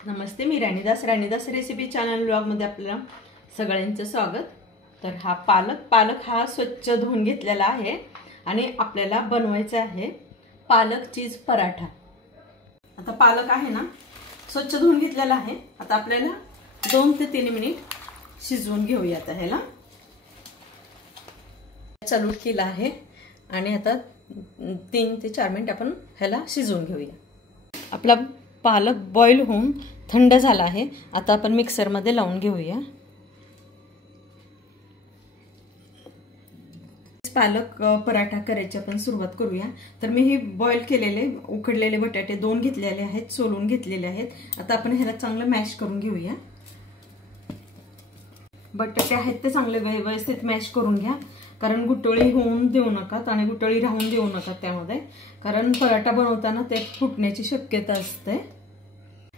नमस्ते, मी राणीदास recipe channel blog मध्ये आपल्याला सगळ्यांचं स्वागत। तर हा पालक हा स्वच्छ धुवून घेतलेला आहे आणि आपल्याला बनवायचा आहे पालक चीज पराठा। आता पालक आहे ना स्वच्छ धुवून घेतलेला आहे। आता आपल्याला 2 ते 3 मिनिट शिजवून घेऊयात ह्याला। चालू केला आहे आणि आता 3 ते 4 मिनिट आपण ह्याला शिजवून घेऊया। आपला पालक बॉईल होऊन थंड झाला आहे। आता आपण मिक्सर मध्ये लावून घेऊया। पालक पराठा करायची आपण सुरुवात करूया। तर मी हे बॉईल केलेले उकडलेले बटाटे 2 घेतलेले आहेत, सोलून घेतलेले आहेत। आता आपण ह्याला चांगलं मॅश करून घेऊया। बटाटे आहेत ते चांगले व्यवस्थित मॅश करून घ्या, कारण गुटळी होऊन देऊ नका आणि गुटळी राहून देऊ नका त्यामध्ये, कारण पराठा बनवताना ते फुटण्याची शक्यता असते।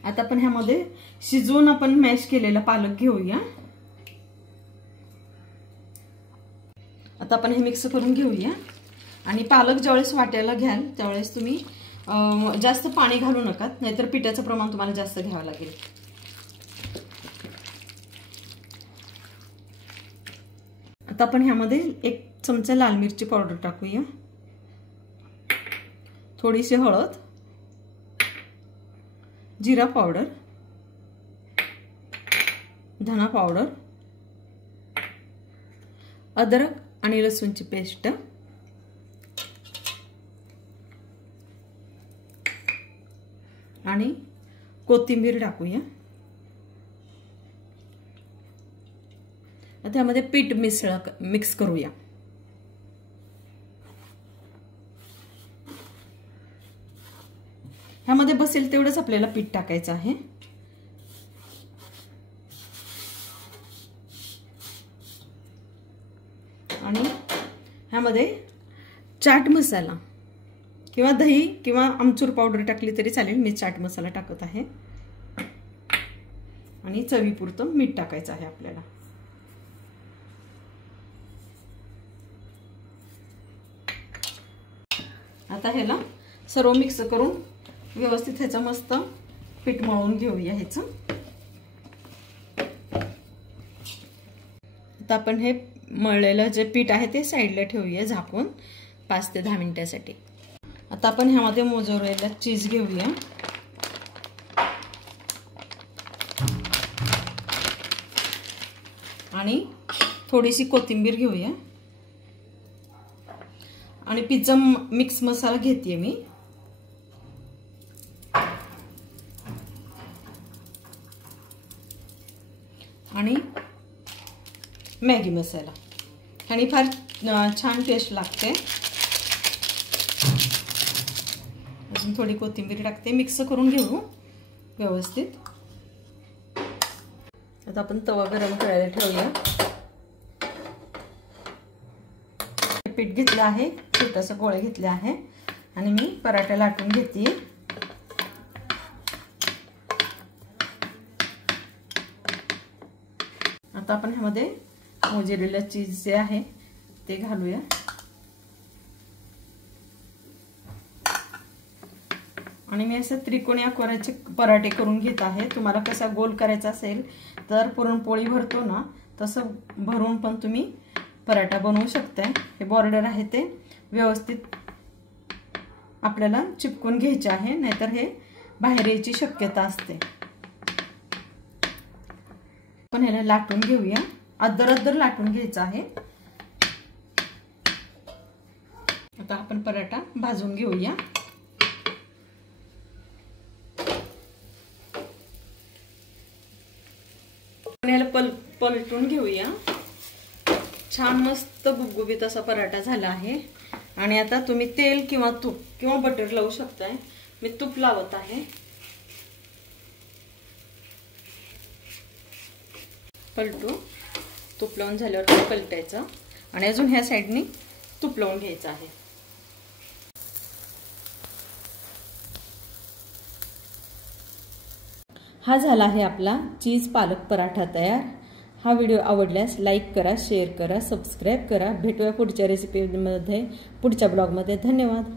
आता आपण ह्यामध्ये शिजवून आपण मॅश केलेला पालक घेऊया। आता आपण हे मिक्स करून घेऊया आणि पालक ज्यावेळेस वाटायला घ्याल त्यावेळेस तुम्ही जास्त पाणी घालू नका, नाहीतर पिठाचं प्रमाण तुम्हाला जास्त घ्यावं लागेल। आता आपण ह्यामध्ये 1 चमचा लाल मिरची पावडर टाकूया, थोडीशी हळद, जीरा पावडर, धना पावडर, अद्रक आणि लसूणची पेस्ट आणि कोथिंबीर टाकूया। आता यामध्ये पीठ मिक्स करूया। ह्यामध्ये बसेल तेवढंच आपल्याला पीठ टाकायचं आहे। आणि ह्यामध्ये चाट मसाला किंवा दही किंवा आमचूर पावडर टाकली तरी चालेल, मी चाट मसाला टाकत आहे। आणि चवीपुरतं मीठ टाकायचं आहे आपल्याला। आता ह्याला सर्व मिक्स करून व्यवस्थित ह्याचं मस्त पीठ मळून घेऊया ह्याचं। आता आपण हे मळलेलं जे पीठ आहे ते साईडला ठेवूया झाकून 5 ते 10 मिनिटांसाठी। आता आपण ह्यामध्ये मोजरेला चीज घेऊया आणि थोडीशी कोथिंबीर घेऊया आणि पिझ्झा मिक्स मसाला घेते मी आणि मॅगी मसाला, आणि फार छान टेस्ट लागते। अजून थोडी कोथिंबीर टाकते, मिक्स करून घेऊ व्यवस्थित। आता आपण तवा गरम करायला ठेवूया। पीठ घेतलं आहे, छोटासा गोळा घेतला आहे आणि मी पराठा लाटून घेते। आता आपण ह्यामध्ये मोझरेला चीज जे आहे ते घालूया आणि मी असं त्रिकोणी आकाराचे पराठे करून घेत आहे। तुम्हाला कसा गोल करायचा असेल तर पुरणपोळी भरतो ना तसं भरून पण तुम्ही पराठा बनवू शकता। हे बॉर्डर आहे ते व्यवस्थित आपल्याला चिपकून घ्यायचे आहे, नाहीतर हे बाहेर यायची शक्यता असते। आपण ह्याला लाटून घेऊया, अद्दर लाटून घ्यायचा आहे। आता आपण पराठा भाजून घेऊया। ह्याला पलटून घेऊया। छान मस्त गुबगुबीत असा पराठा झाला आहे। आणि आता तुम्ही तेल किंवा तूप किंवा बटर लावू शकताय, मी तूप लावत आहे। पलटू, तूप लावून झाल्यावर पलटायचं आणि अजून ह्या साईडनी तूप लावून घ्यायचं आहे। हा झाला आहे आपला चीज पालक पराठा तयार। हा व्हिडिओ आवडल्यास लाईक करा, शेअर करा, सबस्क्राईब करा। भेटूया पुढच्या रेसिपीमध्ये, पुढच्या ब्लॉगमध्ये। धन्यवाद।